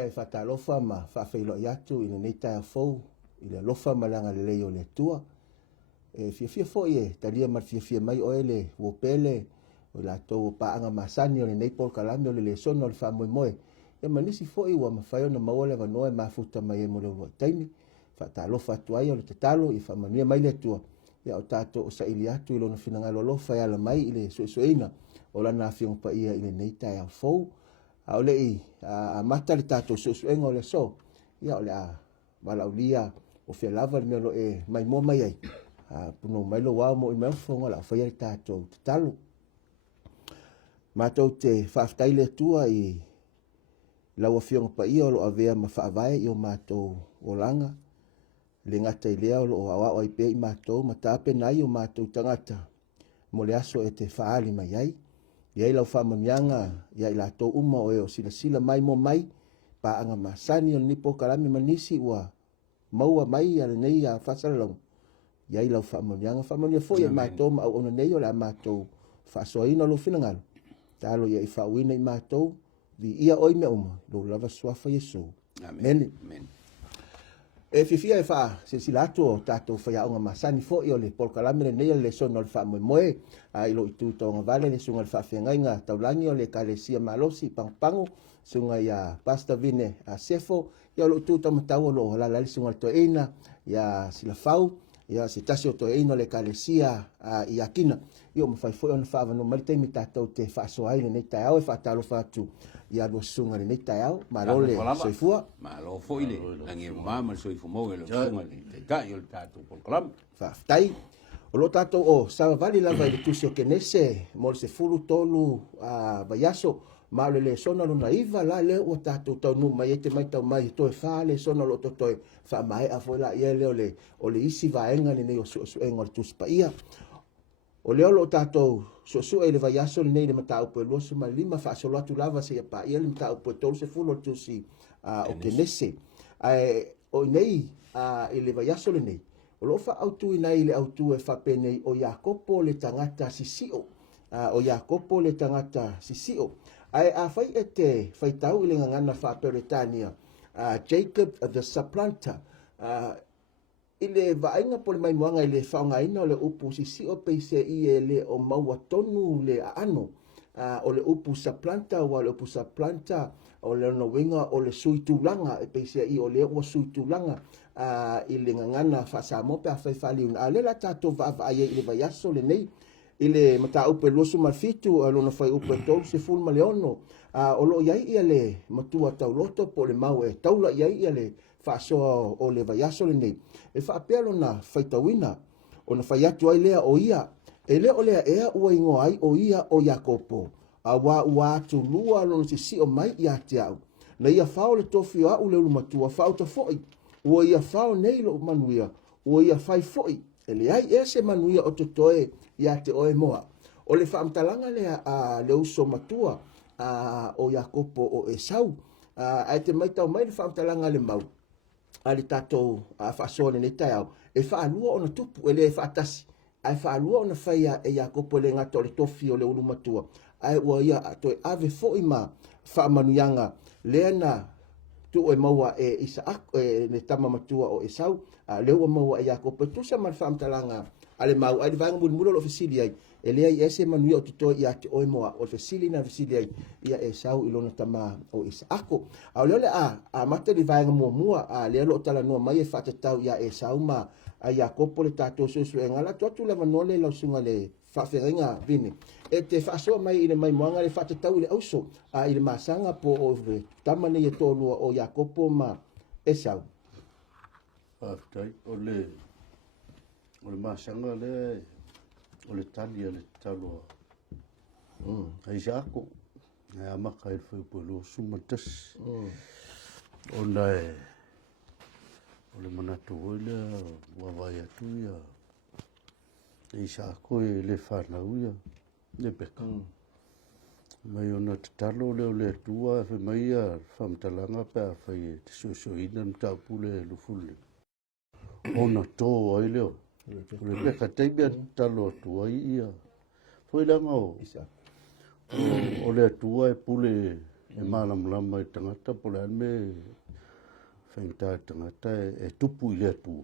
e whatalofa ma whawhailo i atu i nei tai a fau i le lofa malanga le leo le tua. E fia fo e talia mar fia mai o ele wo pele o la tau paanga masani o le nei pol kalami o le sono le whamoe moe. E manisi fo i wa mawhai o na maole wanoe mafuta mai e mole ua taimi. Whatalofa atu ai o le tatalo i whamania mai le tua. Ia o tato o sa ili atu i lona finangalo lofa e ala mai i le suesueina o la na fiong pa ia i le nei tai a fau. A ole i a mata le tato suesuenga o le so. Ia ole a malaulia o fia lava le melo e mai mo mai ai. Puno mai lo wao mo i mewfonga la whaia le tato te talo. Matou te whaftai le tua i laua fionga pa ia o lo avea ma whaavae i o matou o langa. Le ngata i lea o lo awa i pe i matou ma tape nai o matou tangata. Mo le aso e te whaali mai ai. Ia i lau whamamianga, ia i la tau uma o e o sila mai mo mai, pa anga masani o nipo kalami manisi ua maua mai ale nei a whasalalong. Ia i lau whamamianga fo i mātou ma au ona nei o la mātou whasoaina lo finangalo. Talo ia i whauina i mātou, vi ia oi me uma, lo lava suafa Yesu. Amen. Amen. E fifia e wha, se silato o tātou whaiaonga masani fo i o le polkalami le nei le sono le wha moe moe, a ilo i tūtonga vale le sunga le wha whiangainga taulangi o le kalesia malosi pangpango, sunga ia pasta vine a sefo, ia lo tūtonga matau o lo halalali sunga le toeina, ia silafau, ia se tasi o toeina le kalesia i akina, ia mawhai fo i ona wha avano marite mi tātou te wha soai le nei tai au e wha talo whatu. Ia lua sunga le nei tai au, marole soifua. Malo fo ile, langi mama soifu mo e lo sunga le tai o le tātou polkalam. Whaftai. O lo tātou o sawa vali lava i le tusi o kenese, mo le se fulu tolu vaiaso, ma le sona lo naiva la le o tātou tau nu mai e te mai tau mai, toe wha le sona lo totoe, wha mai a foi la ia le o le isi vaenga ni nei o suenga o le tusi pa ia. O leo lo tātou susu e le vaiaso nei le mata upo e luosu ma lima wha solo atu lava se ia pa ia le mata upo e tolu se fulu o tusi o kenese. O nei i le vaiaso le nei. O lo fa autu i nei le autu e fa penei o Iakopo le tangata sisio. O Iakopo le tangata sisio. A fai e te fai tau i le ngangana fa peretania. Jacob the supplanter. I le vaenga po le mai moanga i le whaongaina o le upu sisio peise i e le o maua tonu le ano. O le upu supplanter wa le upu supplanter o le ono winga o le suitulanga e peise i o le o suitulanga. I le ngangana whasamope a whaifali una. A le la tato vava ai i le vaiaso le nei. I le mata upe losu malfitu a lona whai upe tolu se fulma le ono. O lo iai ia le matua tauloto po le mau e taula iai ia le whaasoa o le vaiaso le nei. E whaapea lona whaitawina o na whaiatu ai lea o ia. E lea o lea ea ua ingo ai o ia o Iakopo. A wā ua atu lua lona si o mai ia te au. Na ia whao le tofi o au le ulumatua whao ta foi. Ua ia whao nei lo manuia. Ua ia whai foi. E le ai e se manuia o totoe ia te oe moa. O le whaamtalanga lea le uso matua o Iakopo o Esau. Ai te maitau mai le whaamtalanga le mau. A le tatou whaasone nei tai au. E whaalua o na tupu, e le whaatasi. Ai whaalua o na whaia e Iakopo le ngata o le tofi o le ulumatua. Ai ua ia toi ave fo ima whaamanuianga lea na tu e maua e Isaak, le tama matua o Esau, leo maua e Iakopo. Tusa man whaamtalanga ale mau, ai vanga mulu lo fesili ai. E lea i ese manuia o tuto i ate oe moa, o fesili na fesili ai, ia Esau ilona tama o Isaako. Au leo le a mata li vanga mua, leo lo tala noa mai e whatatau ia Esau ma, a Iakopo le tato susu e ngala, tuatu le manole lau sunga le whawhenga vini. E te whaasoa mai i le mai moanga le whatatau le auso, i le masanga po o tamane e tolua o Iakopo ma Esau. Aftai, o le masanga o le tali le talo ai Isaako. Ai amaka i whaupolo sumatas. O le manatu oile wawai atu ia. Isaako e le whanau ia. Le peka. Mai ona te talo leo le atua e mai a whamtalanga pe a whai te sosoina mtaupule lufule. Ona tō ai leo. Le peka teibia talo atua ia. Foi langa o le atua e pule e malamulama i tangata po le ane whainta tangata e tupu i le atua.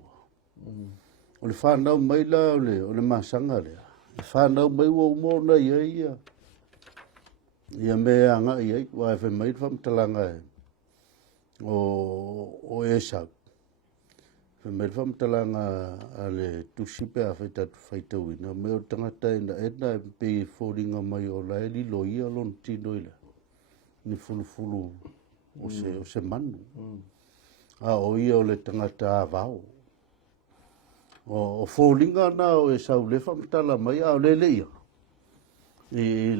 O le whanau mai la o le masanga lea. E whanau mai wa umona ia. Ia mea anga ia wa e whamai whamtalanga e. O e sau. Whamai whamtalanga a le tusipe a whaitatu whaitauina. Mea o tangata ina e pe fōringa mai o la e li lo ia lon tino ila. Ni fulu o se manu. A o ia o le tangata a vau. O fōringa na o e sau le whamtala mai a o le leia. I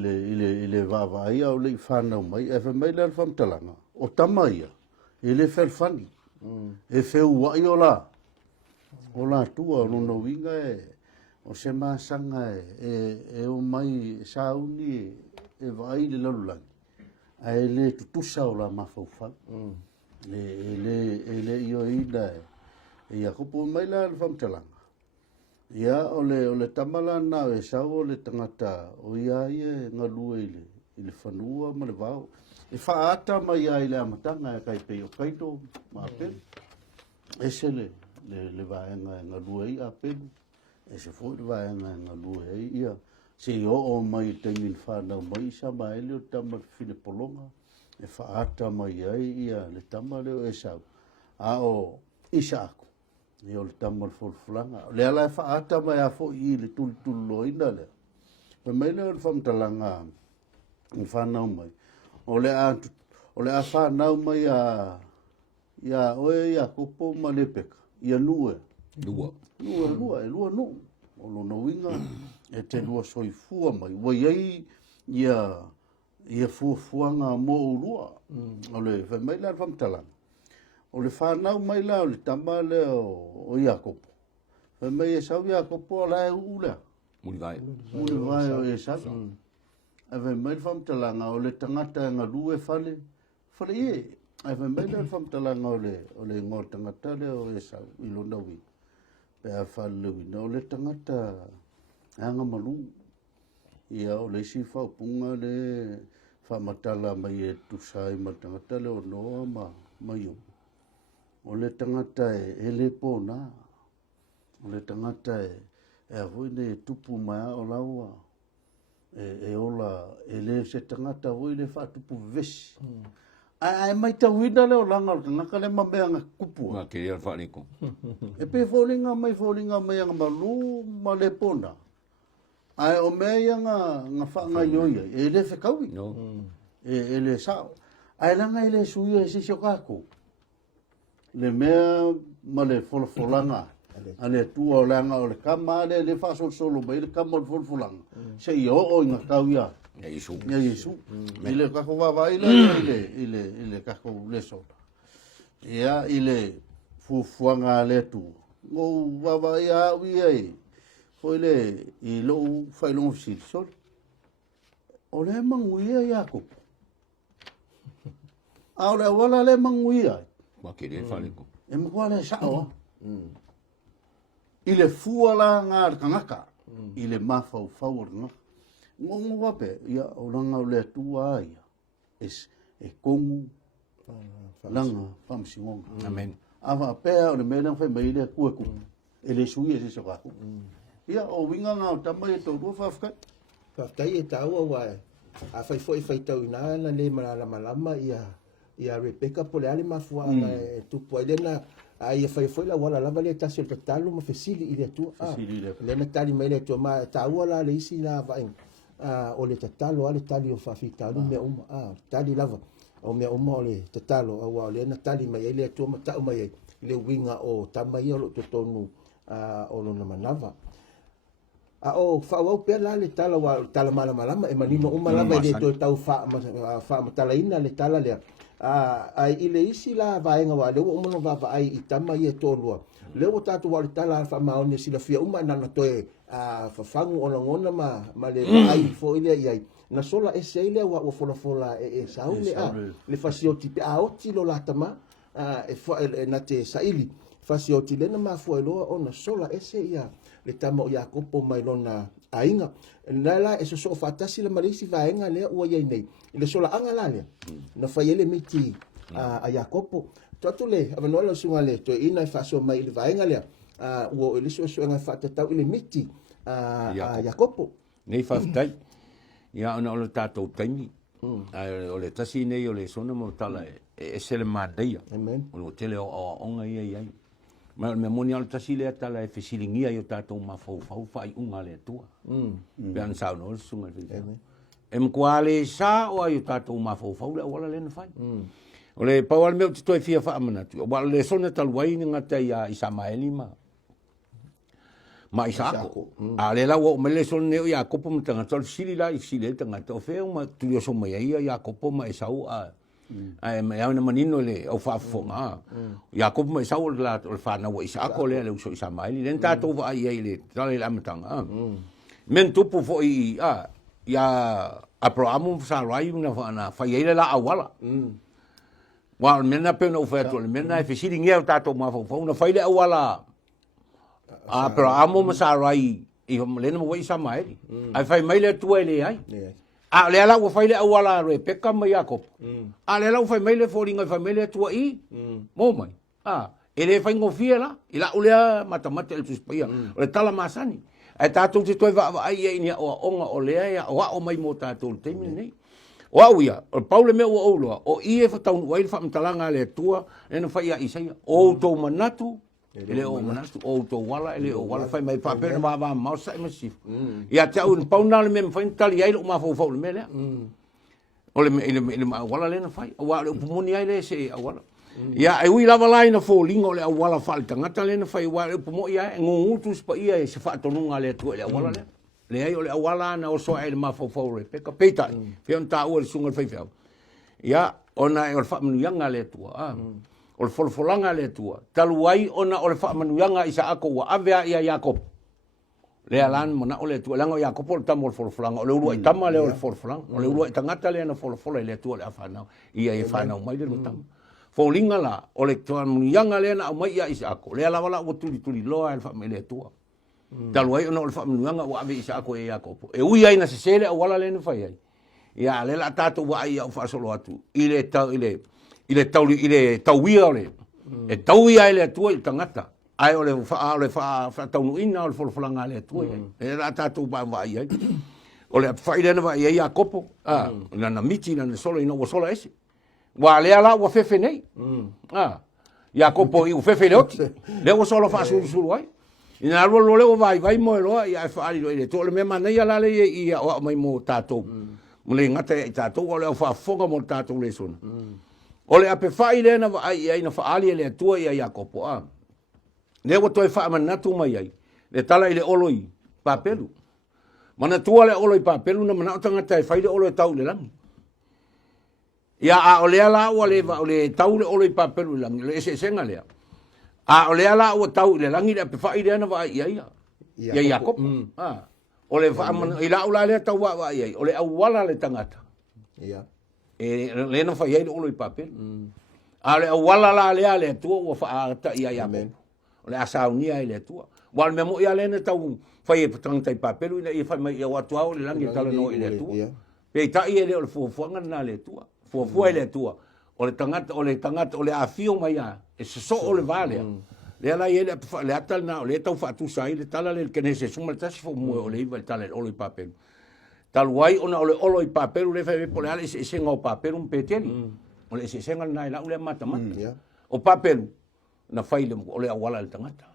le vava ia o le whanau mai. E whamai le whamtalanga. O tama ia. I le whelwhani. E wheu wai o la. O la tua o nono winga o se maasanga e o mai sauni e vai le lalulangi. A e le tutusa o la mawhauwhau. E le io ida e ia kupu mai la whamtalanga. Ia o le tamala na e sau o le tangata o ia ngalua i le whanua ma le vau. E whaata mai ai le amatanga e kai peo kaito ma pelu. E se le vaenga e ngalua i a pelu. E se fo le vaenga e ngalua i ia. Se o mai tengin whanau mai sa maele o tama fine polonga. E whaata mai ai ia le tama leo e sau. A o isa aku. E o le tama le fulfulanga. Le ala e whaata mai a fo i le tulu ina le. Me mai leo le whamtalanga i whanau mai. O le a whanau mai ia oe ia kupo ma le peka. Ia nue. Lua nu. O lono winga e te lua soifua mai. Wa iei ia fuafuanga mo urua. O le mai la whamtalanga. O le whanau mai la o le tama le o Iakopo. Mai e sau Iakopo la e ula. Muli vai o e sau. Ave mai whamtalanga o le tangata e ngalu e whale. Whale ie. Ave mai le whamtalanga o le ngor tangata le o e sau. Ilo nawi. Pea whale wina o le tangata anga malu. Ia o le si whaupunga le whamatala mai e tusai ma tangata le o noa ma iu. O le tangata e le pōna. O le tangata e avoine e tupu mai o laua. E ola e le se tangata oi le whatupu vesi. Ai mai tauina le o langa o ngaka le mamea ngā kupua. Ngā kere al whaniko. E pe fōringa mai anga malu ma le pōna. Ai o mea ngā whanga ioia. E le whekaui. E le sao. Ai langa e le suia e sisio kako. Le mea ma le folanga. Ale tua o langa o le kama le fasol solo mai le kama o folanga. Se i o inga kauia. Ya Yesu. Ile kako wawa ile kako le soda. Ia ile fuanga le tu. Ngo wawa ia ui foi le i lo fai long sil sol. O le manguia Iakob. A le wala le manguia. Ngā kere al whaniko. E mkua le sao. I le fua la ngā kangaka. I le mafau ngā. Ngongo wape, ia o langa o le atua ia. E kongu langa whamsingonga. Amen. Awa pēa o le mea whai mai le kua kupu. E le sui e se so kaku. Ia o winga ngā o tamai e tau rua whawhkai. Whaftai e taua wae. A whai fwoi whai tau ina na le malama ia Rebecca po le ale mafua e tupu ai lena a ia fai la wala lava le tasi o le tatalo ma fesili i le atua. Lena tali mai le atua ma taua la le isi la vaenga. O le tatalo ale tali o whawhitalo mea uma. Tali lava o mea uma o le tatalo. O lena tali mai ai le atua ma tau mai ai. Le winga o tamai o lo totonu o lo na manava. O whawau pia la le tala malama e manino uma lava i le toi tau wha matalaina le tala lea. Ai i le isi la vaenga wa leo umano vava ai i tama i e tōlua. Leo tatu wa le tala alfa maone sila fia uma nana toe whafangu ona ngona ma le ai fo ile iai. Na sola e seile wa fola e saule le fasioti pe a oti lo la tama na te saili. Fasioti lena ma fo eloa ona sola e se ia le tama o Iakopo mai lona ainga na la e so fatasi le malisi vaenga le ua ye nei le sola anga la le na faiele miti a Jakopo tatu le avano le sunga le to ina fa so mai le vaenga le o le so nga fa tau ile miti a Jakopo nei faafetai ia ona o le tatou taimi o le tasi nei o le sona mo tala e sele madaia o le tele o ia ia ma me moni al tasi le tala e fesilingia i o tatou mafaufau fai unga le tua pe an sa no sunga e mkuale sa o ai o tatou mafaufau le wala le na fai o le pawal me to e fia fa manatu o le sona talwai ni ngata ia Isamaeli ma Isako a le la o mele son ne Jakopo mo tanga tol sili la sili tanga to fe ma tu yo so mai ia Jakopo ma Esau ai ma ia na manino le o fa fonga Jakopo ma Esau la o fa na o Isako le so Isamaeli len ta to va ia le tale la matanga men tupu fo ia Abraham sa rai na fa ia la awala wa mena pe no fa to mena fe sili ngia ta to ma fo na fa ile awala Abraham masarai i lena mo Isamaeli ai fai mai le tua ele ai a le ala o fai le awala Rebeka ma Jakob a le ala o fai mai le foringa fai mai le tua i mo mai ele fai ngofia la ila ulea matamata el tuspia o le tala masani ai tatou te toi va ai ia o onga o lea ia o mai mo tatou temi nei o auia o Paulo me o olo o ie fa tau wai fa mtalanga le tua ena fai ia Isaia o to manatu ele o manastu o to wala ele o wala fai mai pa pena va mau sai masif ia tau un pauna le me fai tali ai lo ma fo fo le mele o le ele wala le na fai o wala pumuni ai le se wala ia ai ui lava lai na fo lingo le wala fal tangata le na fai wala pumo ia ngu tu spa ia se fa tonunga le tu le wala le ai o le wala na o so ai ma fo fo le peka peta fe on ta o sunga fai fai ia ona o fa mnuanga le tua o le folfolanga le tua. Taluai ona o le whaamanuanga isa ako wa avea ia Jakob. Le alan mana o le tua. Langa Jakob o le tamo o le folfolanga. O le urua i tama le o le folfolanga. O le urua i tangata le ana folfola le tua le a whanau. Ia e whanau mai le matama. Faulinga la o le whaamanuanga le ana au mai ia isa ako. Le alawala o tuli loa e whaamai le tua. Taluai ona o le whaamanuanga wa avea isa ako e Jakob. E ui aina se sele a wala le na whai ai. Ia le la tato wa ai au whaasolo atu. Ile tauia ole. E tauia ele atua i tangata. Ai ole fa taunu ina ole folfolanga ele atua. E la tatou ba vai ai. Ole fai lena vai ai Jakopo. Na miti na solo ina o solo ese. Wa le ala wa fefe nei. Jakopo i u fefe le oti. Le o solo fa sulu ai. Ina lo le o vai mo lo ia fa ali le to le me mana ia la le ia o mai mo tatou. Mo le ngata i tatou ole fa fonga mo tatou le sona. Ole ape fai le na ai na faali le tua ia Jakopo le o toi fa manatu mai ai le tala ile oloi papelu mana tua le oloi papelu na mana tanga tai fai le oloi tau le lang ia ole ala o le tau le oloi papelu lang le senga le ole ala o tau le lang ile ape fai le na vai ia Jakopo ole fa ila ula le tau wa ai ole awala le tangata ia le no fai ele oloi papel ale wala la le tu o fa ta ia Jakopo le asaunia ile tu wal memo ia le na tau fai tang tai papel ile fai mai o tu au le langi tala no ile tu pe ta ile o fo ngana le tu fo ile tu o le tangata o le afio mai a e so o le vale le ala ile le atal na le tau fa tu sai le tala le kenese suma tas fo mo o le iba tala oloi papel taluai ona ole olo i papelu le fai po le ale se ngo papelu un peteli ole se senga nai la ule mata o papelu na fai le ole awala le tangata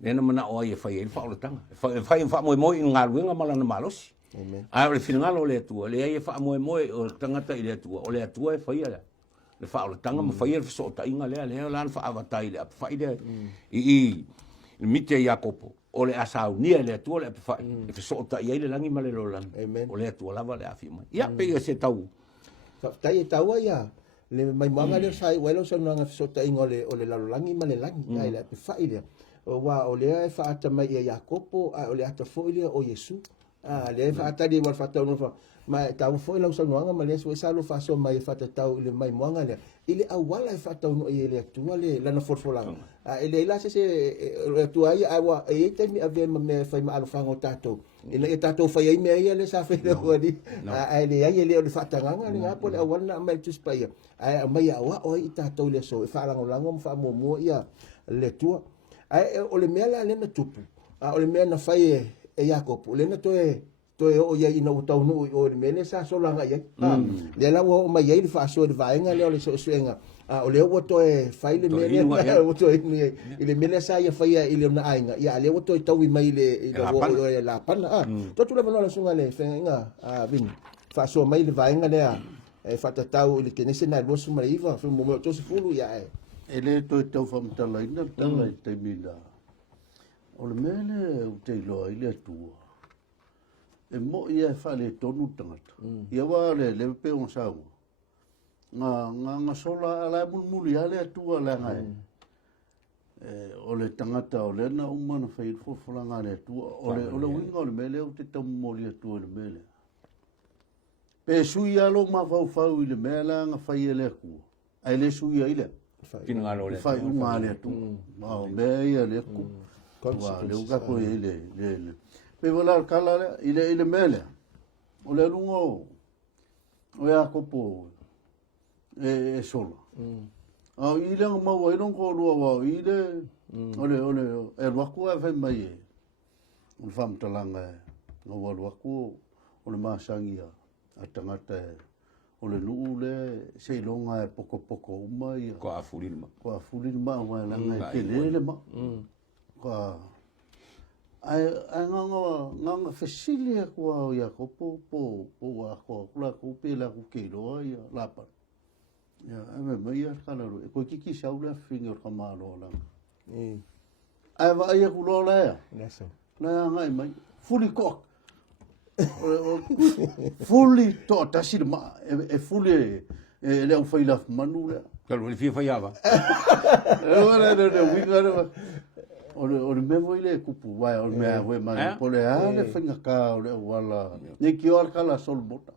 le na mana o ia fai el fa o tanga fai fa mo nga luenga mala na malosi a ole finanga le tu le ia fa mo o tangata ile tu ole atua e fai le fa o tanga mo fai el so ta inga le lan fa avatai le fai de i mite Jakopo ole asaunia le tua le fa e so ta ia le langi male lo lang ole tua lava le afi mai ia pe se tau tai tau ia le mai manga le sai welo so nga so ta ingole ole la langi male langi ia le fa ile wa ole e fa ata mai Jakopo ole ata fo ile o Yesu le whaatari wal whatau no wha. Ma tau foi lau sanuanga ma le so salo fa so mai whatatau ile mai moanga le. Ile awala e whatau no i le atua le lana forfolanga. Ile ila se atua ia awa e te mi ave me whai ma alofanga o tātou. Ina e tātou whai ai mea ia le sa whai rau ani. Ile ai le o le whatanganga le ngapo le awala na mai tuspaia. Mai awa o i tātou le so e whalangolango ma whamomua ia le tua. O le mea la le na tupu. O le mea na whai e Jakob. O le na toe o ia ina o tau nuu o le mene sa solanga ia. Le la o mai ia le whaaso le vaenga le o le soenga. O le o toe whai le mene o toe i le mene sa ia whai i le na ainga. Ia le o toe tau i mai le la pana. Totu le manola sunga le whenga vini. Whaaso mai le vaenga le a whatatau i le kenese na losu mai iwa. Whimu mo tosi fulu ia e. E le toi tau whamtala ina tala i te mina. O le mene o te iloa i le atua. E mo ia e whale tonu tangata. Ia wā le pe on sao. Nga sola ala mulmuli ale atua le ngai. O le tangata o le na umana whai fofulanga le atua. O le winga o le mele o te taumoli atua le mele. Pe sui alo ma fau i le mele nga whai ele akua. Ai le sui a ile. Kina ngā lo le. Whai unga le atua. Mea ia le akua. Wa le uka ko le. Pe wala kala ile mele. O le lungo. O ya kopo e sola. Ile nga maua ilong ko lua wa ile ole e waku e fai mai e. O le whamtalanga nga waku o le masangia a tangata o le nuu le se ilonga e poko umai. Ko a fulilma. Ko a fulilma wa langa e ke lele ma. Ko ai nganga fesilia ko ya ko po wa ko la ko pe la ko ke lo ya la pa ya ame mai ya kala ro ko kiki saula finger kama lo la ai va ya ku lo la Nesa. na ngai mai fully cook fully to tasil ma e fully le o fai la manu le Kalo le fia whaiawa. wala no winga o le mevo ile kupu vai o le mea we mai po le ale whinga ka o le wala ne ki o kala sol bota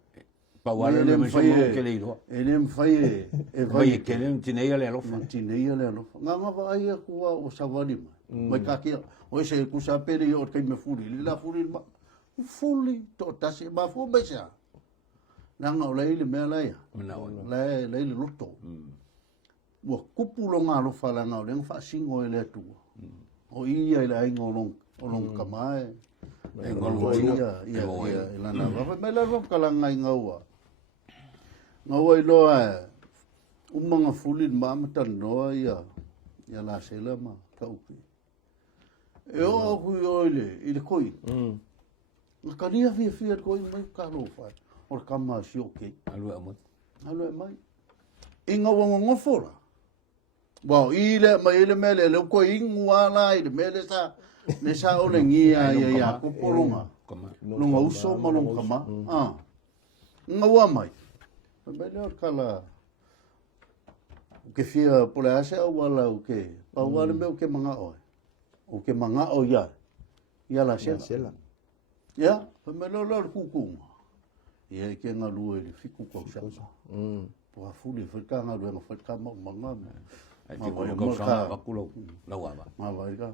Pa wala le mese mo ke le iro. e le mfai e Vai ke le tinei ale alofa. tinei ale alofa nga vai a kua o savali mai ka ki o se ku sa pere o kai me furi le la furi ma fuli to tasi ma fu me sa nga o le mea la ya le loto wa kupu lo nga lo fala nga o le fa singo ele tu o ia ila ngolong kamae ia ila na va me la ro kala ngai ngaua i loa umanga fulin mamata noa ia la sela ma kaupi e o hu ile koi na kalia fia koi mai ka lo fa o kama sioke Alua mai inga wongo fora Wow, ile mai ile mele le ko ingua la ile mele sa ne sa o le ngia ia ko polonga. No ngauso malong kama. Ngawa mai. Bele kala. Ke fia pole ase wala o ke. Pa wala me o ke manga o. O ke manga o ya. Ya la sela. Ya, pa me lo kuku. Ia ke ngalu ile fiku ko sa. Po afuli fika ngalu nga fika manga. Ai ko ko sa ba kulo lawa ba. Ma vai ka.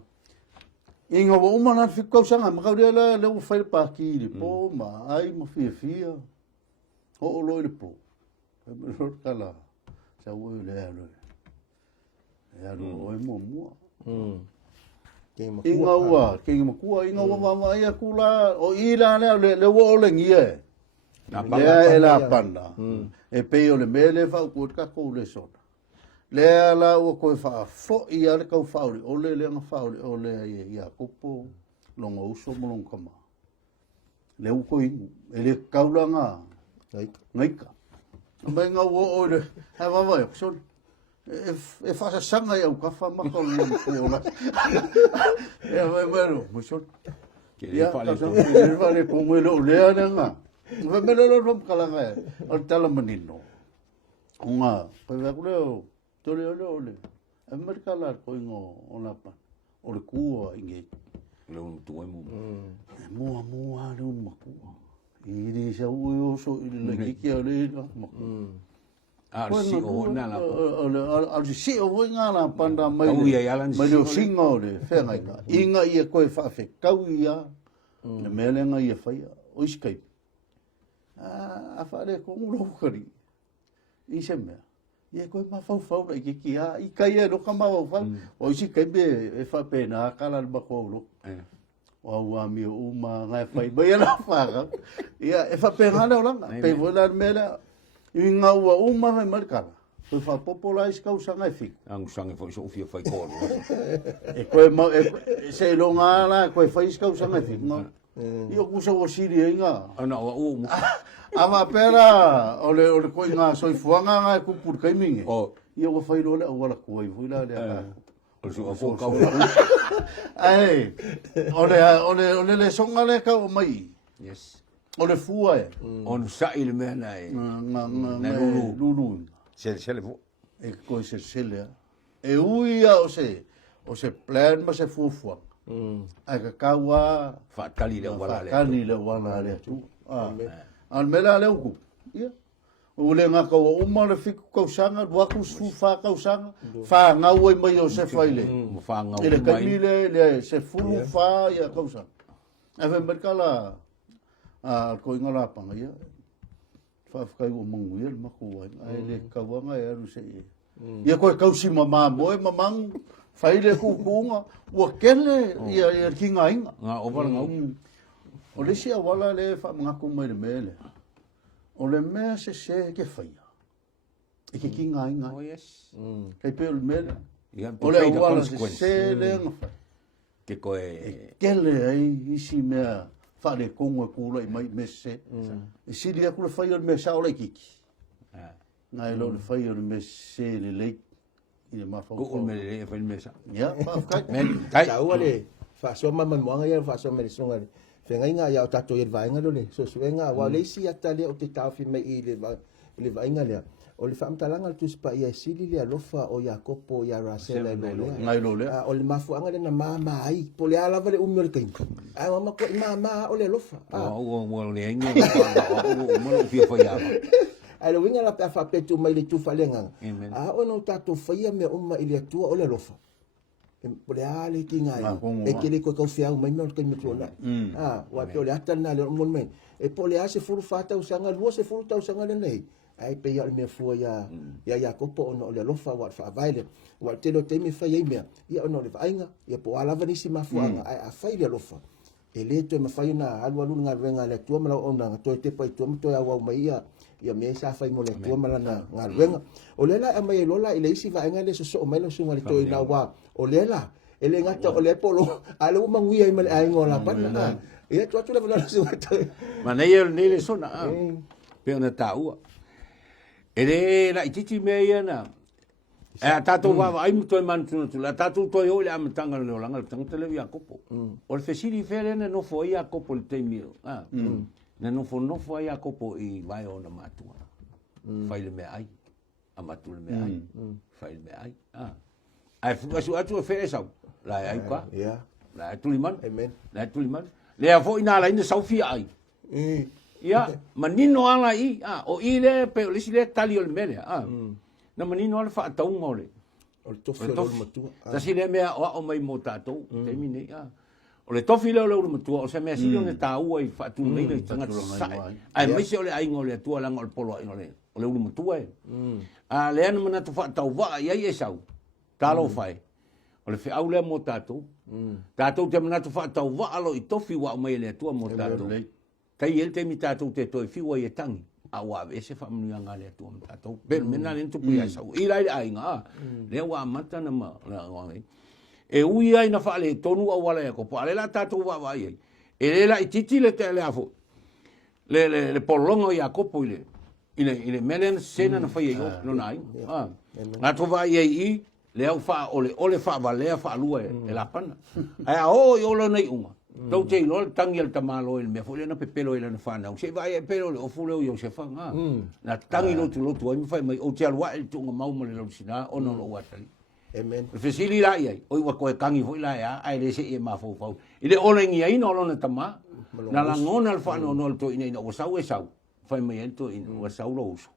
Inga wo umana fikau sanga ma kauria le u fai pa ki le po ma ai mo fia. O lo le po. Me kala. Sa wo le alo. Ya lo o mo mo. Inga wa, ke mo ku inga wa ma ia kula o ila le wo le ngie. Le la panda. E pe o le mele fa ku ka ko le so. Le ala o ko fa fo i ale ka fauli o le nga fauli o le ia kopo longa uso molong kama le u ko ele kaulanga ngaika mai nga o le ha va va so e fa sa sanga ia ka fa ma ko le ko la e vai bueno mo so Ke le vale ko mo le ale nga va me lo rom kala nga o tala manino nga pa va ko Tole ole. Amerika la ko ingo ona pa. O le kua inge. le un tu mu mua le un maku I ni sa u so I le kiki le a si o na la al si o nga la panda mai Kau ia yalan mai le singa le fenga inga ia koe fa fe kau ia le melenga ia fai o iskai a fa le ko ulo kari I se mea ia koe ma fau na kiki a I kai e no ka ma fau o isi kai be e fa pena kala le bako lo wa mi o ma ngai fai ba ia la fa ia e fa pena le langa pe vola mela I ngā ua uma mai marikara. Koe wha popolais kau sanga e whik. ang sange fo so fia fai ko E koe mau, se lo ngā la, koe whais kau sanga e whik. Io kusa o siri e ngā. ana o mo Awa pera, ole koe ngā soifuanga ngā e kupur kaiminge. o Io ko whai role au wala kua I vuila lea. o so fo kau Ai, ole le songa le kau mai. yes Ole fua e. on sa il me na Ngā lulu. se fo E koe se sele. E uia o se plan ma se fufua. Ai ka kaua fa tali le wala le kani le wala le tu. Al mela le uku. Ia. O le nga ka o uma le fiku kausanga, duaku sufa kausanga. Fa ngau ai mai o se faile. mo fa nga Ele kamile le se fulu fa ia kausanga. Ave merkala ko ingala panga ia. Fa kai o mangu ia mako ai. Ai le kawanga ia ru se. Ia koe kausi mama moe mamang faile ku kunga ua kele ia kinga inga. nga o wala nga O le sia wala le fa ngaku mai le mele. O le mea se ke faia. E ke kinga inga. oh yes Kei pe o le mele. ia O le wala se le nga. ke ko Kele ai isi mea fa le kongo kula I mai mese. E sili aku le faia le mea sao le kiki. Ngai lo le faia le mese le leik. I le mafau. ko me le fa me sa Ia, pa men tai Tau ale, whaasua mama moanga ia, whaasua me le songa le. Whengai ngā ia o tato i le vaenga lo le. So suenga, wa leisi ata lea o te tauwhi mai I le vaenga lea. O le whaamtalanga le tuspa ia sili lea lofa o Iakopo ia Rasela lo lea. ngai lo le. O le mafuanga le na mama ai, po le alava le umi o le kaini. Ai mama ko I mama o le lofa. o le nga o mo fia fa ya Ai le winga la pe whapetu mai le tufa le nganga. Amen. O no tato whaia mea umma I le atua o le lofa. Po le ale ki ngai. E ke le koe kau whiau mai mea o le kaini matua na. Wa pe o le ata na le mon mai. E po le a se furu whātau sanga, lua se furu tau sanga le nei. Ai pe ia le mea fua ia Iakopo ono o le lofa wa whaavaile. Wa te lo teimi whai ei mea. Ia ono le vainga. Ia po alava nisi mafuanga. Ai a whai le lofa. E le toi mawhai na alu ngā ruenga le tua mala o nga toi te pai tua toi awau mai ia me sa fai mo le tua mala na ngā ruenga. O lela e mai lola I le isi vaenga le so mai lo sunga le toi na wa. O lela e le ngata o le polo ale uma ngui ai male ai ngola pana. Ia tu atu le vana sunga toi. ma nei le sona pe ona taua ele la ititi me ia na e tato wa ai mo toi man tu la tato toi o le amtanga le olanga tanga tele Iakopo o le fesili fere no foi Iakopo le temio na no fo Iakopo I vai ona matua fai le me ai a matu le me ai fai le me ai ai fu su atu fere sa la ai kwa Ia. la tuliman Amen. la tuliman le a fo ina la ina sau fi ai ia manino ala I o ile pe o le tali o le mele na manino ala fa tau ngole O le tofi o le matua. ta si le mea o mai mo tatou te mine o le tofi le o matua o se mea si o le tau ai fa tu nei le tanga sai ai mai se o le ai ngole tua langa o le polo ai ngole o le matua le ana mana tu fa tau va ia ia sau talo fai o le fe au le mo tatou tatou te mana tu fa tau va alo I tofi wa mai le tua mo tatou kai el te mi tatou te toi fiwa I tangi a wa se fa mnu nga le tua mo tatou per mena le tu pia sau I lai ai nga le wa mata na ma e ui ai na fa le tonu a wala ko pa le la tatou wa wa ai e le la ititi le te le afo le polongo Iakopo ile melen sena na fa ye no nai na to va ye le au fa ole fa vale fa lua e la pana ai o yo lo nei uma tau te lo tangi el tamalo el me fole na pepelo ele na fa na se vai pero le ofule yo se fa na tangi lo tu ai me fa mai o te alwa el tu mau mo le lo sina o no lo wa tali Amen. Fesili la ia. O wa koe kangi foi la ia. Ai le se e mafou. Ile ole ngi ai no lona tama. Na la ngona al fa no no to ina o sau e sau. Fai mai ento ina o sau lo uso.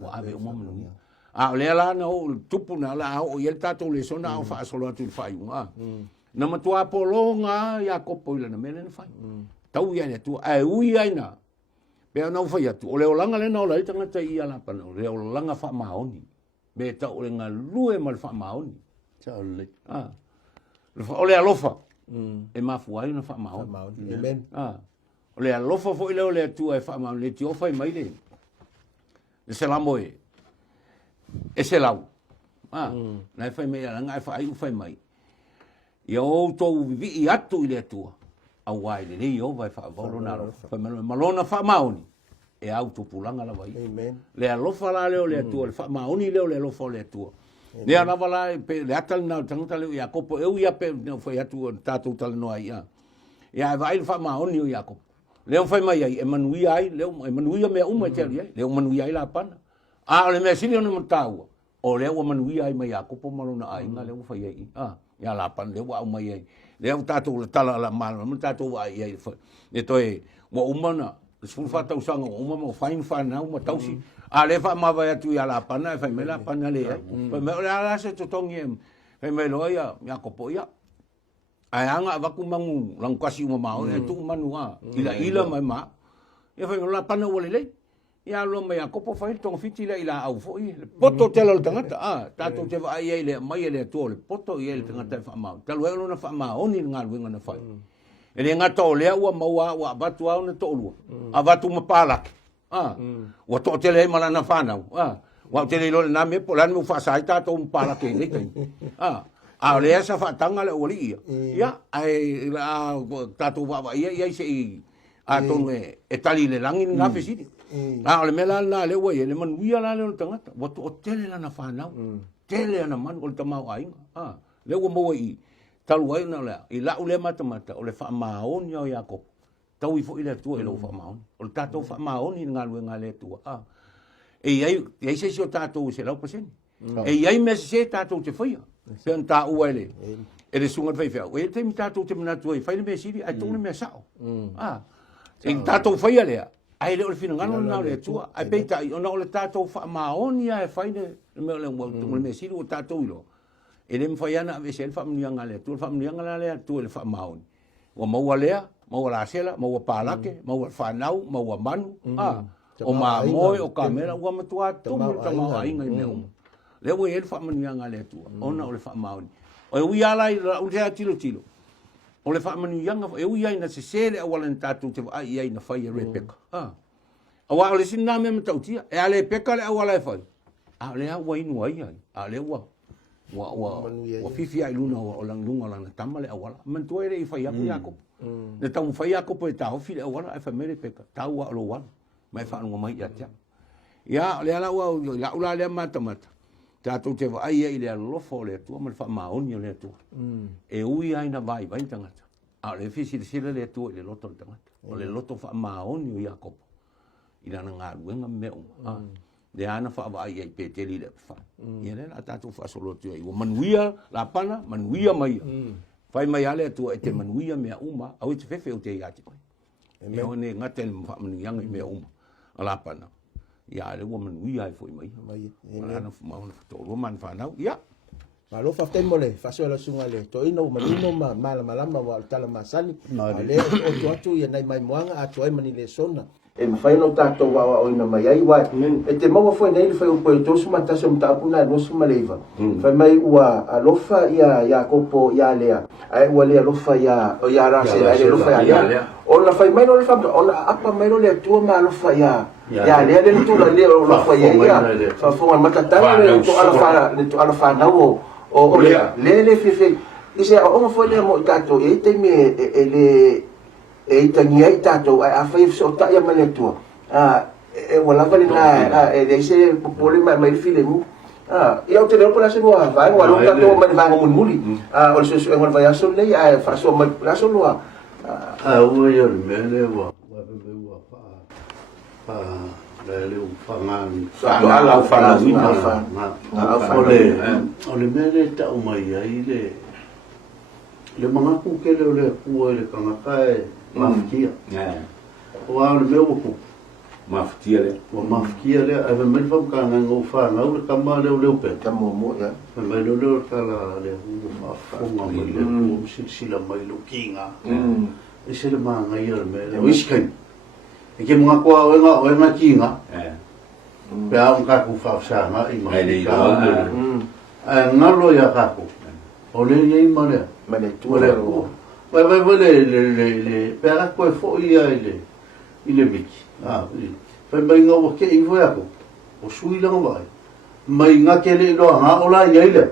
Wa ave o manu. A le la no tupu na la o yel tato le sona o fa solo atu fai unga. Na matua polonga ya kopo ile na mele na fai. Tau ia ne tu ai ui ai na. Pe na fai atu. O le olanga le na o lai tanga tai ia la pa no. Le olanga fa maoni. Be ta o le ngalue mal fa maoni. Chaole. O le alofa. E mafu ai na fa maoni. Amen. O le alofa fo ile o le tu ai fa maoni le ti o fai mai le. Le selamo e. E se lau. Na fai mai ala ngai fai fai mai. Ia o tō vivi i atu i le atua. A wai le rei o vai wha volo na alofa. Fai malona wha maoni. E au tō pulanga la vai. Amen. Le alofa la leo le atua. Le wha maoni leo le alofa le atua. Le anawa la le atal na tangata leo ia kopo. Eu ia pe whai atua tātou tala noa ia. Ia e vai le wha maoni o ia kopo. Leo whai mai ai. E manuia ai. Leo e manuia mea uma e teri ai. Leo manuia ai la pana. A le mea sili ona mataua. O leo o manuia ai mai a kopo malona ai. Nga leo whai ai. Ia la pan leo au mai ai. Leo tātou tala la mala. Tātou ai ai. Le toi wa umana. Sulfa tau sanga umama o fain whanau ma tausi. A le wha mawa atu ia la pana. E whai me la pana le ai. Whai me la la se totongi e. Whai me loa ia. Ia kopo ia. Ai anga waku mangu. Lang kasi umamao. E tu umanu a. Ila mai ma. Ia whai me la pana wale lei. Ia lo mai a kopo fai tong fiti la ila au foi poto tela le tangata tato te vai ai le mai le to le poto ia le tangata fa mau talu e lona fa mau ni nga luenga na fai ele nga to le ua maua wa batu au na to lu a batu mapala wa to tele mala na fa na wa tele lo na me polan mu fa sai tato mpala ke le kai a le esa fa tanga le oli ia ai la tato wa ia se a tonge e tali le langi na fesiti ole mela la le wa le man wia la le tangata wa to tele la na fa na tele na man o tamau ai le wa mo i talu ai na la i la ule mata ole fa maon yo Jakob tau i fo ile tu e lo fa maon o tato fa maon i nga le tu e ai se so tato se la pasen e ai me se tato te foi se anta uele ele sunga fai fa e te mi tato te na tu e fai me siri ai tone me sao e tato fai ale ai le fina ngano na le tua ai peita ona ole tato fa maonia e fai me le me siri o tato ilo ele me fai ana ve sel fa mnianga le tu fa mnianga le tu le fa maoni o mau alea mau la sela mau palake mau fa nau mau manu o ma moi o kamera o ma tua tu ta mau ai ngai me le wo ele fa mnianga le tu ona ole fa maoni o wi ala o le tilo o le whaamanu ianga, e ui ai na se sere a wala tātou te ai ai na whai a Rebecca. A wā ole sin nā mea matautia, e ale peka le a wala e whai. A le a wa inu ai ai, a le wa fifi ai luna o lang lunga lang na tama le a wala. Mantua ere i whai aku Jakob. Ne tau whai Jakob e tā hofi le a wala, e whai mere peka, tau wa alo wala. Mai whaanunga mai i atia. Ia, le ala ua, la ula le mata. Tātou te vai ai le alofo le tua, ma le wha maoni le tua. E ui ai na vai tangata. A le fisi sila le tua le loto le tangata. O le loto wha maoni o Jakob. I rana ngā ruenga meo. Le ana wha vai ai peteli le wha. Ia le la tātou wha solo tua. Iwa manuia la pana, manuia mai. Whai mai ale tua e te manuia mea uma, au te whewhe o te iati koe. E hone ngate le wha manuianga i mea uma. A la pana. Ia le woman wi ai foi mai ana mauna toro man fanau ia malo fa tem mole fa so la sunga le to ino manino mala wa tala masani le o tu ia nai mai moanga a toi mani le sona e mafai no tato wa o ina mai ai wa e te mawa foi nei foi o po to suma ta som ta puna no suma leiva fa mai ua alofa ia Jakopo ia lea ai ua le alofa ia o ia ra se ai alofa ia ona fai mai no le fa ona apa mai no le tu ma alofa ia ya le le tu le lo fa ia fa fo mata tanga le tu ala fa na o le fi ise o mo foi le mo tato e te me ele e tangi ai tato a fai so ta ia male tu e wala vale na e ise popole mai file mu ia o te lo pola se mo va o lo tato mai va mo muli o se e wala vai aso le a fa so mai aso lo o ia me le wa la le ufangan Whaangala au whanauina. o le mele ta umai ai le mga kukele o le kua le kangakae mafikia o a le mea waku Mafikia le. o mafikia le a me mele whamkanga ngō whanau le kama leo leo pe Tamomo, ya. me mele leo kala le hunga whafonga mai le kua msirsila mai lo kinga e se le maanga ia le mele o iskai e ke mga kua o enga kinga pe a un kaku whawsanga i Ai le mafikia iloa. ngalo ya kaku o le iei malea Mane o le tua. vai le pera koe fo ia ile miki vai mai ngau ke i voi ako o sui langa vai mai nga ke le lo nga ola ia ile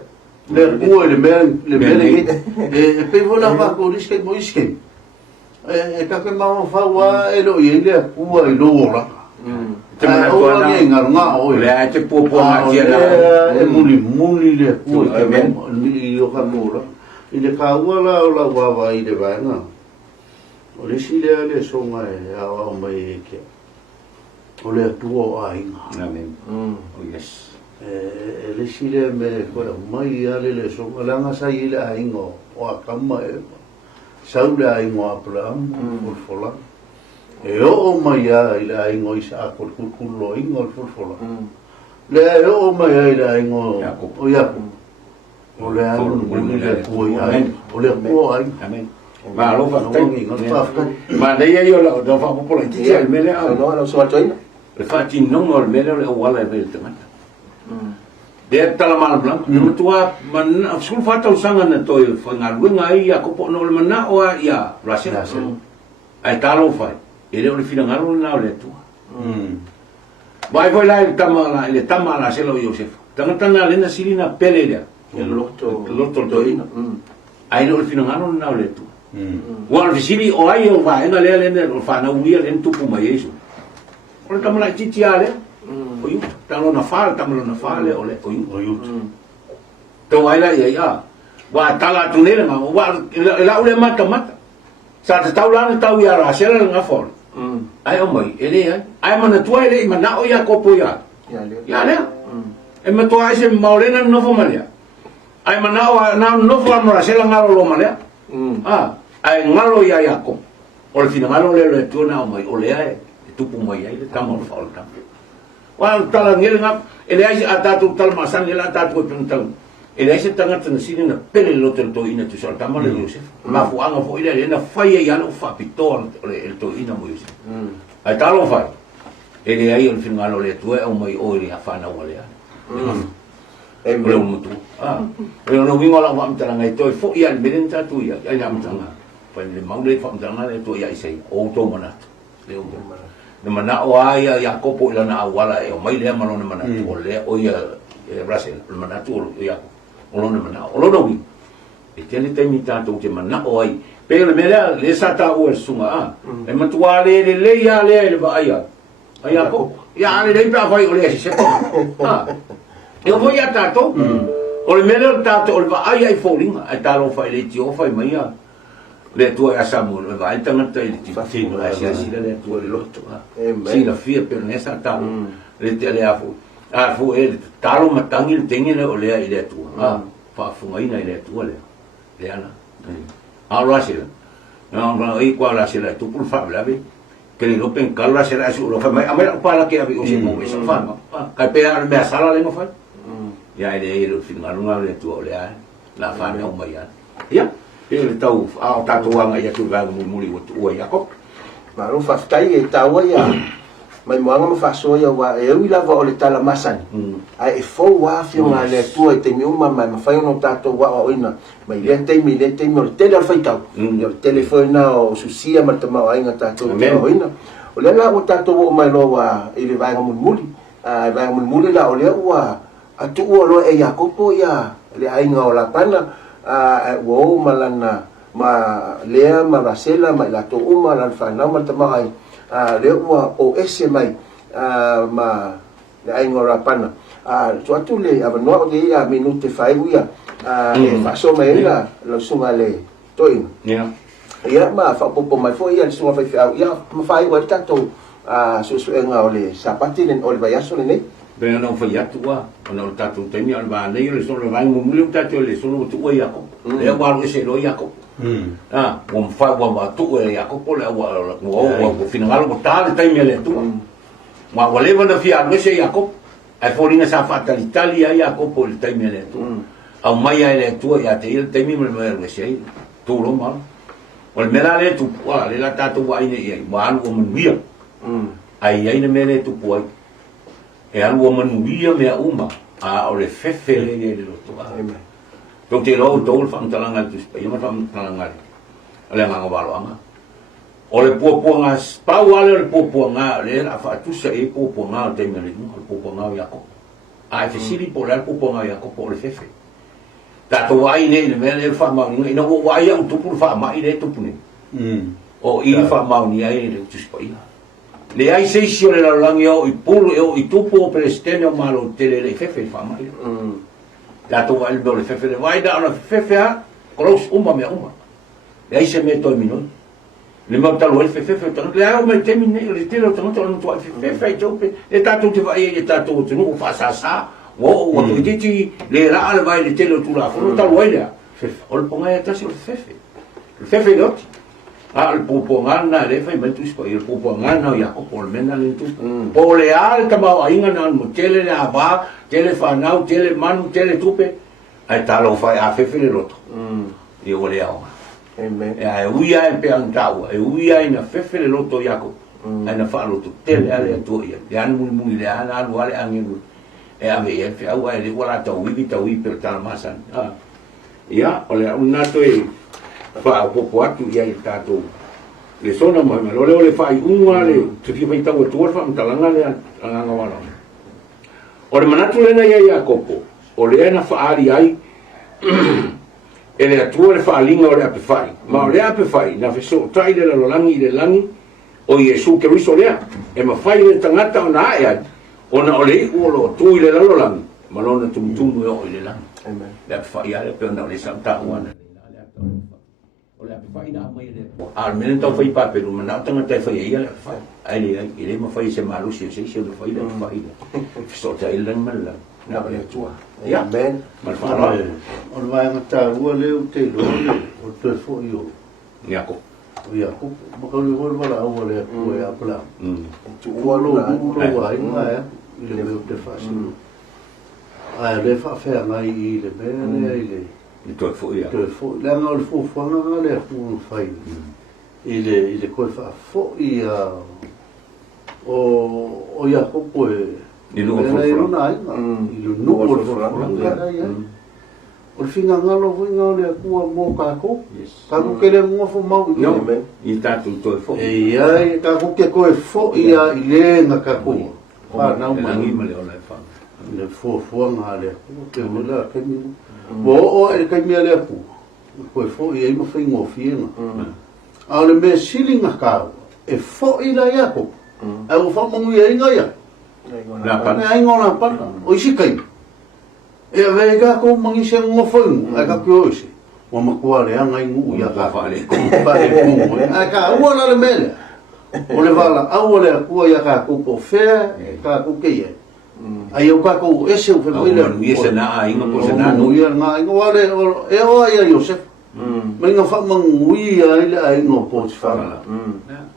le kua le mele e pe vola va ko riske mo iske e ka ke ma fa wa e lo ia ile kua i lo ora Te mana o kua ia nga nga o Le a te pōpō ngā tia e muli le kua i o ka mora i le kaua la o la wawa i le vaenga. O le si lea le songa e awa o mai e kia. O le atua o ainga. Amen. Oh yes. E le si lea me koe mai ale le songa. Le anga sai i le ainga o a kama e. Sau le ainga o Abraham, fulfola. E o mai a i le ainga i sa akor kulkulo inga o fulfola. Le o mai a i le ainga o Iakob. O le anu muli le kua i ai. O le kua ai. Amen. Ma alo fa Tangi, ngal tafka. Ma nei ai o la do fa popola ti ti al mele au. No, no, so atoina. Le fa ti non o mele o wala e mele te mata. De tala mala blanc, no tua man sul fa ta usanga na to fa ngalunga ai a kopo no le mana o ia Russia. Ai talo fa. Ele o le fina ngalo na o le tua. Vai foi lá le tamala se lo Joseph. Tanga le na silina pele dia. El loto. Loto toina. Ai no le fina ngalo na o le tua. Wa visili o ai o va ena le o fa na uia le tupu mai eso. O le tamala titi ale. O yu talo na fa le o le o yu. To ai la ia. Wa tala tunele ma wa la ule mata. Sa te tau lana tau ia ra sela nga fol. Ai o mai ele ai mana tua ele mana o ia kopo ia. Ya le. E ma tua ese maulena no fo malia. Ai mana o na no fo amora sela ngalo lo malia. Ai ngalo ia ia ko. O le fina ngalo le tu na o mai o le ai tupu mai ai le tamo fol tam. Wa tala ngel nga ele ai atatu tal masan ele atatu pental. Ele ai se tanga tana sini na pele lo te to ina tu sol tamo le Joseph. Ma fu anga fo ile na faia ia no fa pitor el to ina mo Joseph. Ai talo fa. Ele ai o fina ngalo le tu o mai o ile afa na o le. E mo mutu. Pero no vingo la vam tanga i to fo ia belen ta tu ia ai am tanga. Pa le mau le fa tanga le to ia sei o to mana. Le o mana. Na mana o ai ia kopo ila na wala e o mai le mana na mana o le o ia Brasil mana tu ia o lo na mana o lo no. E tele te mi ta to te mana o ai. Pe le mele le sa ta o sunga e matua le ia le va ai. Ai ko ia le pa vai o le se. E o voi a tato, o le mele o tato, o le va ai fōringa, ai talo fai le tio fai mai a le tua e asamu, le vai tangata i le tifino, ai sia sila le tua le loto, sila fia per nesa talo, le te le afu, afu e talo matangi le tengene o lea i le tua, whaafunga ina i le tua le ana, a roa sila, nga i kua la sila, tupul whaablawe, ke le lopen kala sila asu lo fai mai, a mea upala ke avi o se mo e sa whanga, kai pea mea sala le mo fai, ya ele ele fingalunga le tu ole ai la fa me o mai ya ele tau a tatu anga ya tu va muri o tu ya ko ma ro fa tai e tau ya mai mo anga fa so ya wa e wi la va ole tala masan ai e fo wa fi nga le tu e te mi uma mai ma fa no tatu wa o ina mai le te mi le tele al fai tau le telefone o susia ma tama ai nga tatu o ina o le la o tatu o mai lo wa ile va nga muri va nga muri la ole wa atu ua lo e Jakopo ia le ainga o la pana wo malana ma lea ma rasela ma la to uma lan fa na ma tama ai le ua o ese mai ma le ainga o la pana tu atu le ava no de ia minute fai ia e fa so mai la lo sunga le toin ia ma fa popo mai fo ia sunga fai ia ma fai wa tato susuenga ole sapati len ole vayaso le Bena no fai atu wa, ona o tatu temi al ba nei le sono vai mo mulu tatu le sono tu wa yako. Le wa ro se lo yako. Mo fa wa ma tu e yako po le wa finangalo ko tale temi le tu. Ma wale va na fia no se yako. Ai foringa sa fata l'Italia yako po le temi le tu. Au mai le tu ya te il temi me le se tu lo mal. O le mela le tu wa le la tatu wa ine e ma lu mo mia. Ai ne mele tu po e alu o manuia mea uma a o le fefe le loto a. Tau te lau tau le whamtalanga tu spa, ia ma whamtalanga le nganga waloanga. O le puapuanga, pau ale o le puapuanga, le la whaatusa e puapuanga o te merimu, o le puapuanga o Iako. A e whesiri po le puapuanga o Iako po le fefe. Tato wai nei le mea le whamaunga, ina o wai au tupu le whamai le tupu ne. O i whamauni ai le tu spa ia. Le ai sei sio le langi o i pulu e o i tupu o pelestene o malo tele le fefe fa mai. Dato vai le fefe le vai da ona fefe a close uma me uma. Le ai se me to minoi. Le mo talo el fefe to le ai o me termine le tele to no to fefe jope e tato te vai e tato te no fa sa o te ti le ra le vai le tele tu la fo talo ele. O le ponga e tasi o fefe. Le fefe lot. Al pupongana le fai mentu spa il pupongana ya ko por mena le tu po le al tama ainga na mo tele le aba tele fa nau tele manu tele tupe ai talo fai a fefe le roto e o le au amen e uia e pe antau e uia ina fefe le roto ya ko ai na fa roto tele ale tu ya anu mu le ana alu ale angiru e ave e fe au ai le wala tau wi per tal masan ya ole una to e fa popo atu ia i tatou le sona mai ma lole ole fai unga le tuki mai tau e tuar fa mtalanga le anganga wala o le manatu lena ia ia kopo o le ena fa ari ai e le atua le fa alinga o le ape fai ma o le ape fai na feso tai le langi le langi o Iesu ke riso lea e ma fai le tangata o na ae o na ole i uolo tui le langi ma lona tumutumu e o i le langi le ape fai ale pe ona o le samta uana o le ape whai nā mai le a mene tau whai paperu ma nā tanga tai whai eia le ape whai ai le ma whai se maru si o se isi o le whai le ape whai le fiso ta ilang mala nā le atua ia ben ma le whara o le vaenga tā ua leo te lo le o te fo i o Iako o Iako ma kauri hoi wala au le o e apela tu ua lo ua uro wa inga e i le meo te whasi ai le whawhea ngai i le mea le i le i toi fo ia Te fo le nga le fo fanga le fu fai ile ko fa fo i o ia ko po i lu fo fo i lu no o fo o finga ngalo vinga le ku mo ka ko ke le mo fo mau i tatu toi fo e ia ka ko ke ko fo ia ile nga ka ko fa na ma ngi ma le ola fa le fo nga le ke mo la ke mi o e kai mea lea pu ko e fo i e ma fai ngofienga a le me silinga kau e fo i la iako e o fa mongu i inga ia la pa e inga la pa o isi kai e a vega ko mangi se ngofoingu e ka kio isi o ma kua le anga ingu ia ka fa le pa e kungu e ka ua la le mele o le vala au le kua ia ka kupo fea ka kuke ia ai o ka ko ese o fe mo ile i se na inga po se na no ia nga inga wale e o ia Joseph me nga fa mangui ia ile ai no po fa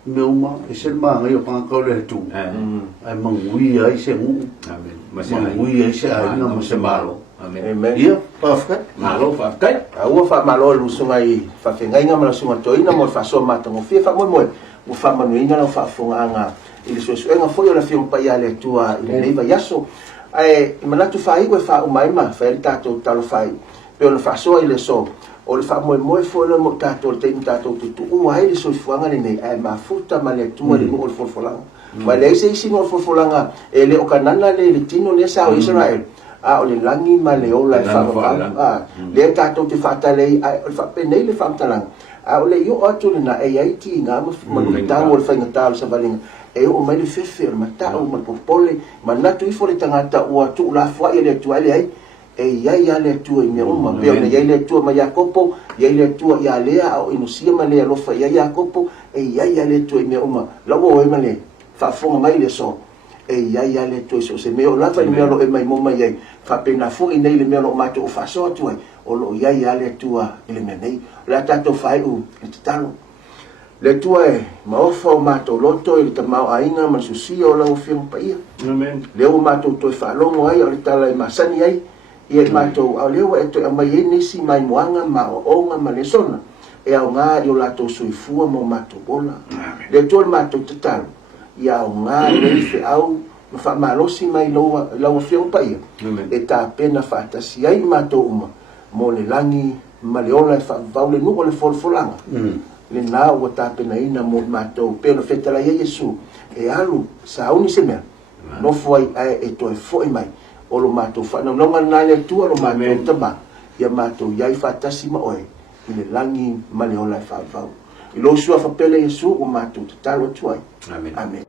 me uma e se ma nga yo pa ko le tu ai mangui ia se mu amen ma se mangui ia se ai nga se malo amen ia pa fa malo fa kai a ua fa malo lu sunga i fa fenga inga mala sunga toina mo fa so mata mo fia fa mo mo fa manuinga na fa fonga anga i le suesuenga foi o la fiong pai ale tua i le neiva yaso ai manatu fai koe fa umaima fa ele tatou talo fai pe ona fa soa i le so o le fa moe foi le mo tatou le teimu tatou tutu ua ai le soifuanga le nei ai mafuta ma le tua le mo le folfolanga ma le ise isi mo le folfolanga e le o kanana le tino le sa o Israel a o le langi ma le ola e fa le tatou te fa tale ai o fa penei le fa mtalang a o le yo atu le na e ai ti nga ma le tau o le fa ngatalo sa valinga e o mai le fefe o mata o popole ma natu i fole tangata o atu la fwa i le tua le ai e ia ia le tua i me uma pe ona ia le tua ma Iakopo ia le tua ia lea o inusia ma le alofa ia Iakopo e ia ia le tua i me uma la o e ma le whaafonga mai le so. E iai ale to so se meo lava le mea lo e mai moma iai. Whapena fu i nei le mea lo mato o whasoa tuai. O lo iai ale tua i le mea nei. Le tato whai u i te talo. Le tua e maofa o mato loto i le tamau ainga man susi o lau whiang pa ia. Amen. Leo mato toi whalongo ai o le tala e masani ai. Ia mato au leo e toi amai e nisi mai moanga ma o onga ma le sona. E au ngā i o lato suifua mo mato bola. Le tua mato te talo. Ia o ngā rei fe au ma wha malosi mai lau whiang pa ia. E tā pena whaatasi ai mato uma. Mo le langi ma le ola e wha le nuko le folfolanga. Le nā ua tāpena ina mo mātou pēno whetala ia Yesu e alu sa uni se mea no fuai ai e toi foi mai o lo mātou whanau nai le tua lo mātou tama ia mātou iai whatasi ma oe i le langi ma le ola e whaavau i lo sua whapele Yesu o mātou te talo tuai. Amen.